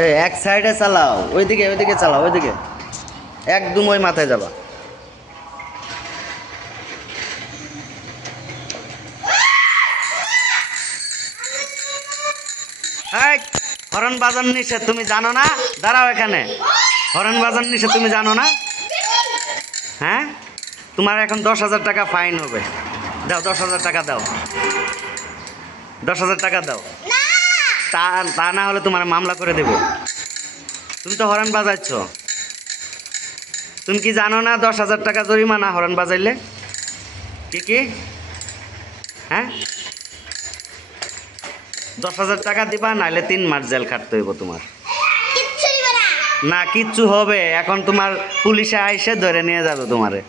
এই এক সাইডে চালাও, ওইদিকে ওইদিকে চালাও, ওইদিকে একদম ওই মাথায় যাবা। এই হরন বাজার নিষেধ তুমি জানো না? দাঁড়াও এখানে। হরন বাজার নিষেধ তুমি জানো না? হ্যাঁ, তোমার এখন 10,000 টাকা ফাইন হবে। দাও 10,000 টাকা দাও, 10,000 টাকা দাও। তা তা না হলে তোমার মামলা করে দেব। তুমি তো হরন বাজাচ্ছ, তুমি কি জানো না 10,000 টাকা জরিমানা হরন বাজাইলে? কি কি? হ্যাঁ, 10,000 টাকা দিবা, নাহলে 3 মাস জেল খাটতে হইব তোমার। না কিচ্ছু হবে, এখন তোমার পুলিশে আইসে ধরে নিয়ে যাবে তোমারে।